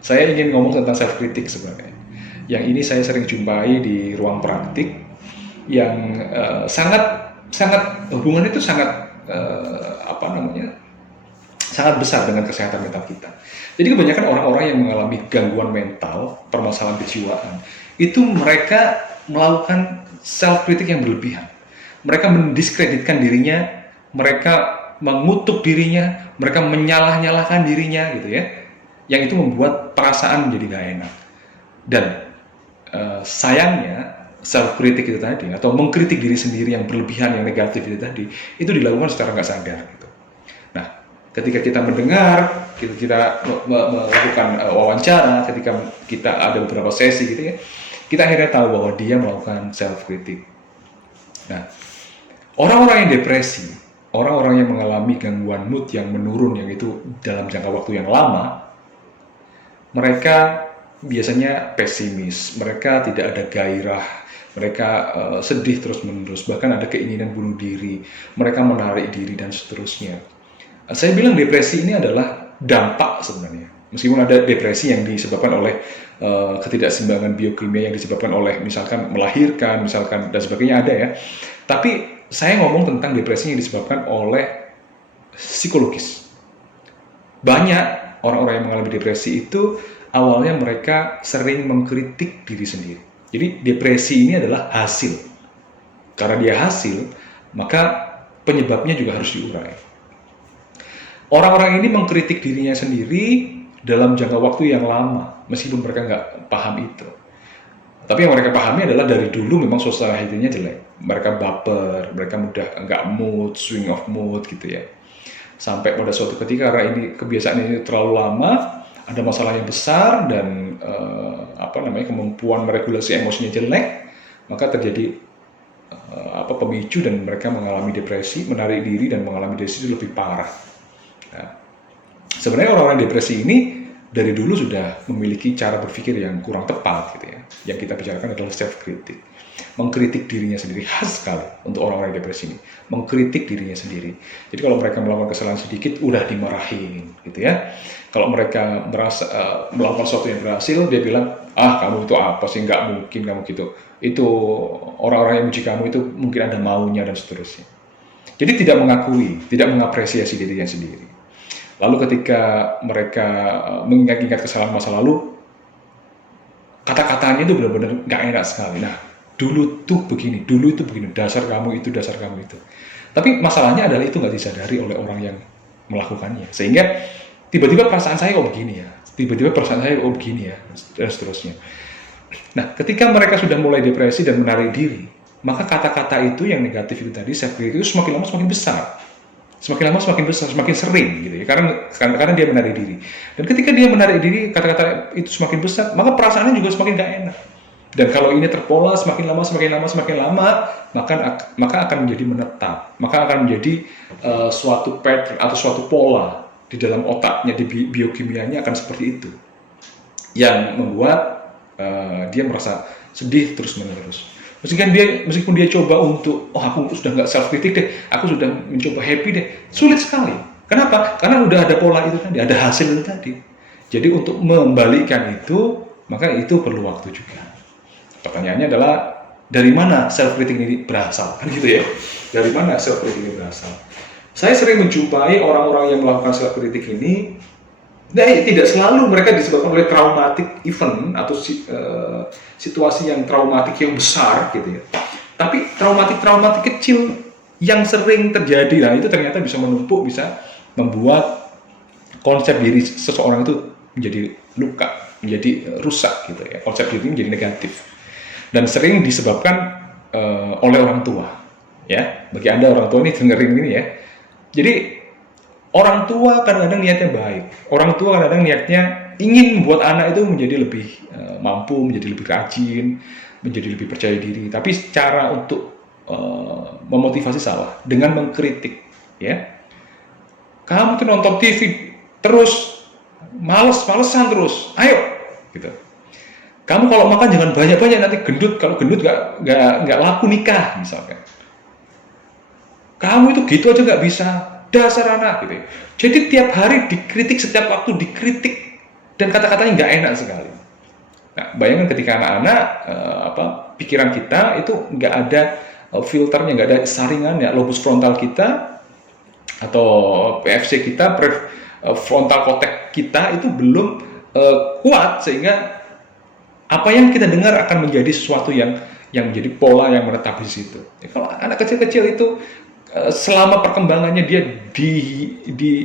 Saya ingin ngomong tentang self kritik sebenarnya. Yang ini saya sering jumpai di ruang praktik yang sangat sangat hubungan itu sangat apa namanya sangat besar dengan kesehatan mental kita. Jadi kebanyakan orang-orang yang mengalami gangguan mental, permasalahan kejiwaan, itu mereka melakukan self kritik yang berlebihan. Mereka mendiskreditkan dirinya, mereka mengutuk dirinya, mereka menyalah-nyalahkan dirinya gitu ya. Yang itu membuat perasaan menjadi gak enak. Dan sayangnya self kritik itu tadi atau mengkritik diri sendiri yang berlebihan, yang negatif itu tadi, itu dilakukan secara nggak sadar gitu. Nah, ketika kita mendengar, kita melakukan wawancara, ketika kita ada beberapa sesi gitu ya, kita akhirnya tahu bahwa dia melakukan self kritik. Nah, orang-orang yang depresi, orang-orang yang mengalami gangguan mood yang menurun, yang itu dalam jangka waktu yang lama, mereka biasanya pesimis, mereka tidak ada gairah, mereka sedih terus-menerus, bahkan ada keinginan bunuh diri, mereka menarik diri dan seterusnya. Saya bilang depresi ini adalah dampak sebenarnya. Meskipun ada depresi yang disebabkan oleh ketidakseimbangan biokimia yang disebabkan oleh misalkan melahirkan, misalkan dan sebagainya ada ya. Tapi saya ngomong tentang depresi yang disebabkan oleh psikologis. Banyak orang-orang yang mengalami depresi itu awalnya mereka sering mengkritik diri sendiri. Jadi depresi ini adalah hasil. Karena dia hasil, maka penyebabnya juga harus diurai. Orang-orang ini mengkritik dirinya sendiri dalam jangka waktu yang lama, meskipun mereka nggak paham itu. Tapi yang mereka pahami adalah dari dulu memang society-nya jelek. Mereka baper, mereka mudah nggak mood, swing of mood gitu ya. Sampai pada suatu ketika karena ini kebiasaan ini terlalu lama, ada masalah yang besar dan kemampuan meregulasi emosinya jelek, maka terjadi pemicu dan mereka mengalami depresi, menarik diri dan mengalami depresi itu lebih parah. Nah, sebenarnya orang-orang depresi ini dari dulu sudah memiliki cara berpikir yang kurang tepat gitu ya. Yang kita bicarakan adalah self kritik. Mengkritik dirinya sendiri khas sekali untuk orang-orang depresi ini. Mengkritik dirinya sendiri. Jadi kalau mereka melakukan kesalahan sedikit udah dimarahin gitu ya. Kalau mereka merasa melakukan sesuatu yang berhasil, dia bilang, kamu itu apa sih, nggak mungkin kamu gitu. Itu orang-orang yang muji kamu itu mungkin ada maunya dan seterusnya. Jadi tidak mengakui, tidak mengapresiasi dirinya sendiri. Lalu ketika mereka mengingat-ingat kesalahan masa lalu, kata-katanya itu benar-benar nggak enak sekali. Nah, dulu itu begini, dasar kamu itu, dasar kamu itu. Tapi masalahnya adalah itu nggak disadari oleh orang yang melakukannya. Sehingga tiba-tiba perasaan saya kok begini ya, dan seterusnya. Nah, ketika mereka sudah mulai depresi dan menarik diri, maka kata-kata itu yang negatif itu tadi, self kritik itu semakin lama semakin besar. Semakin lama semakin besar, semakin sering gitu ya, karena dia menarik diri. Dan ketika dia menarik diri, kata-kata itu semakin besar, maka perasaannya juga semakin gak enak. Dan kalau ini terpola semakin lama, maka akan menjadi menetap, maka akan menjadi suatu pattern atau suatu pola di dalam otaknya, di biokimianya akan seperti itu, yang membuat dia merasa sedih terus-menerus. Meskipun dia coba untuk, aku sudah nggak self kritik deh, aku sudah mencoba happy deh, sulit sekali. Kenapa? Karena udah ada pola itu tadi, ada hasil itu tadi. Jadi untuk membalikkan itu, maka itu perlu waktu juga. Pertanyaannya adalah dari mana self kritik ini berasal, kan gitu ya? Dari mana self kritik ini berasal? Saya sering menjumpai orang-orang yang melakukan self kritik ini. Nah, tidak selalu mereka disebabkan oleh traumatic event atau situasi yang traumatik yang besar gitu ya. Tapi traumatik kecil yang sering terjadi, nah itu ternyata bisa menumpuk, bisa membuat konsep diri seseorang itu menjadi luka, menjadi rusak gitu ya. Konsep diri menjadi negatif dan sering disebabkan oleh orang tua. Ya, bagi Anda orang tua ini dengerin ini ya. Jadi orang tua kadang-kadang niatnya baik. Orang tua kadang-kadang niatnya ingin membuat anak itu menjadi lebih mampu, menjadi lebih rajin, menjadi lebih percaya diri. Tapi cara untuk memotivasi salah dengan mengkritik. Ya, kamu tuh nonton TV terus, malesan terus. Ayo, gitu. Kamu kalau makan jangan banyak-banyak, nanti gendut. Kalau gendut nggak laku nikah misalkan. Kamu itu gitu aja nggak bisa. Dasar anak gitu ya. Jadi tiap hari dikritik, setiap waktu dikritik dan kata-katanya nggak enak sekali. Nah, bayangkan ketika anak-anak pikiran kita itu nggak ada filternya, nggak ada saringannya, lobus frontal kita atau PFC kita, frontal cortex kita itu belum kuat, sehingga apa yang kita dengar akan menjadi sesuatu yang menjadi pola yang menetap di situ. Kalau anak kecil-kecil itu selama perkembangannya dia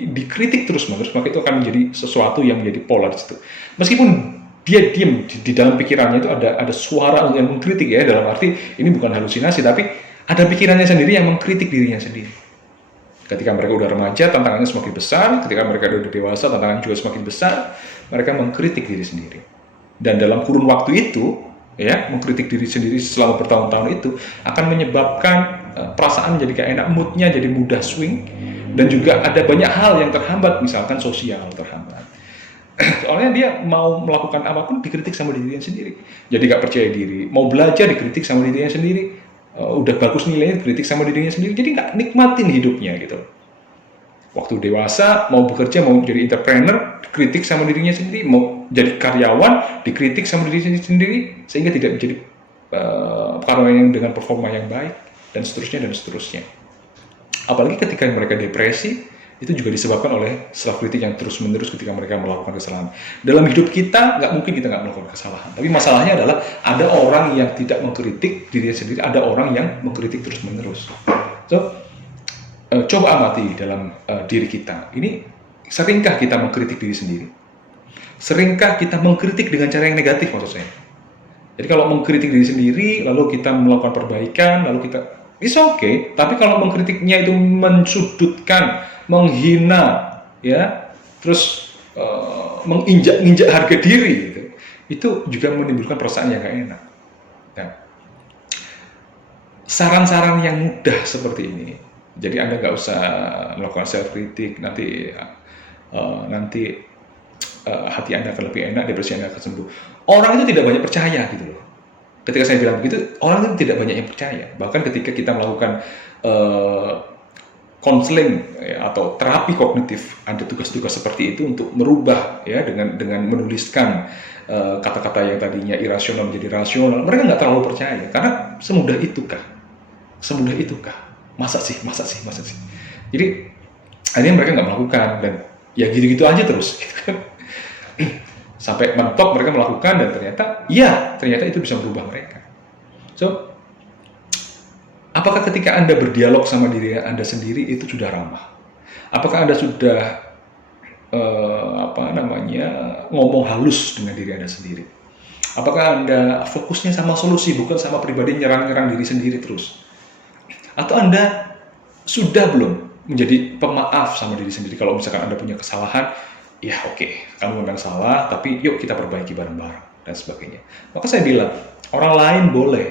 dikritik terus-menerus, maka itu akan menjadi sesuatu yang menjadi pola di situ. Meskipun dia diam di dalam pikirannya itu ada suara yang mengkritik, ya, dalam arti ini bukan halusinasi, tapi ada pikirannya sendiri yang mengkritik dirinya sendiri. Ketika mereka udah remaja, tantangannya semakin besar. Ketika mereka udah dewasa, tantangannya juga semakin besar. Mereka mengkritik diri sendiri. Dan dalam kurun waktu itu, ya, mengkritik diri sendiri selama bertahun-tahun itu akan menyebabkan perasaan jadi gak enak, moodnya jadi mudah swing, dan juga ada banyak hal yang terhambat, misalkan sosial terhambat. Soalnya dia mau melakukan apapun dikritik sama dirinya sendiri, jadi gak percaya diri. Mau belajar dikritik sama dirinya sendiri, udah bagus nilainya dikritik sama dirinya sendiri, jadi gak nikmatin hidupnya gitu. Waktu dewasa mau bekerja, mau jadi entrepreneur, dikritik sama dirinya sendiri, mau jadi karyawan dikritik sama dirinya sendiri, sehingga tidak menjadi karyawan yang dengan performa yang baik, dan seterusnya. Apalagi ketika mereka depresi, itu juga disebabkan oleh self-kritik yang terus-menerus ketika mereka melakukan kesalahan. Dalam hidup kita, nggak mungkin kita nggak melakukan kesalahan. Tapi masalahnya adalah ada orang yang tidak mengkritik dirinya sendiri, ada orang yang mengkritik terus-menerus. So, coba amati dalam diri kita. Ini seringkah kita mengkritik diri sendiri? Seringkah kita mengkritik dengan cara yang negatif, maksud saya? Jadi kalau mengkritik diri sendiri, lalu kita melakukan perbaikan, lalu kita it's okay, tapi kalau mengkritiknya itu mensudutkan, menghina, ya, terus menginjak-injak harga diri, gitu, itu juga menimbulkan perasaan yang gak enak. Nah, saran-saran yang mudah seperti ini, jadi Anda nggak usah melakukan self-kritik, nanti hati Anda akan lebih enak, depresi Anda akan sembuh. Orang itu tidak banyak percaya gitu loh. Ketika saya bilang begitu, orang itu tidak banyak yang percaya. Bahkan ketika kita melakukan konseling atau terapi kognitif, ada tugas-tugas seperti itu untuk merubah, ya, dengan menuliskan kata-kata yang tadinya irasional menjadi rasional. Mereka nggak terlalu percaya karena semudah itukah? Masa sih? Jadi akhirnya mereka nggak melakukan, dan ya gitu-gitu aja terus. Sampai mentok mereka melakukan, dan ternyata itu bisa merubah mereka. So, apakah ketika Anda berdialog sama diri Anda sendiri itu sudah ramah? Apakah Anda sudah ngomong halus dengan diri Anda sendiri? Apakah Anda fokusnya sama solusi, bukan sama pribadi nyerang diri sendiri terus? Atau Anda sudah belum menjadi pemaaf sama diri sendiri? Kalau misalkan Anda punya kesalahan, ya oke, kamu memang salah, tapi yuk kita perbaiki bareng-bareng, dan sebagainya. Maka saya bilang, orang lain boleh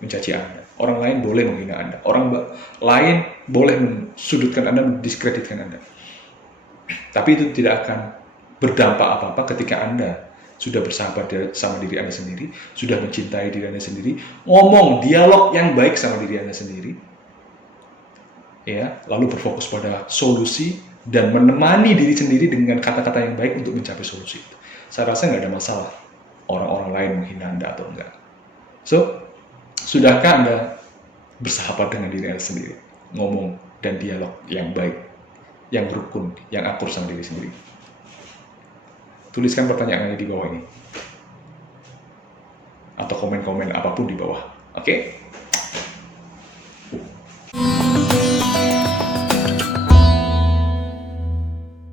mencaci Anda, orang lain boleh menghina Anda, orang lain boleh mensudutkan Anda, mendiskreditkan Anda. Tapi itu tidak akan berdampak apa-apa ketika Anda sudah bersahabat sama diri Anda sendiri, sudah mencintai diri Anda sendiri, ngomong dialog yang baik sama diri Anda sendiri, ya, lalu berfokus pada solusi dan menemani diri sendiri dengan kata-kata yang baik untuk mencapai solusi itu. Saya rasa nggak ada masalah orang-orang lain menghina Anda atau enggak. So, sudahkah Anda bersahabat dengan diri Anda sendiri? Ngomong dan dialog yang baik, yang rukun, yang akur sama diri sendiri. Tuliskan pertanyaannya di bawah ini. Atau komen-komen apapun di bawah. Oke?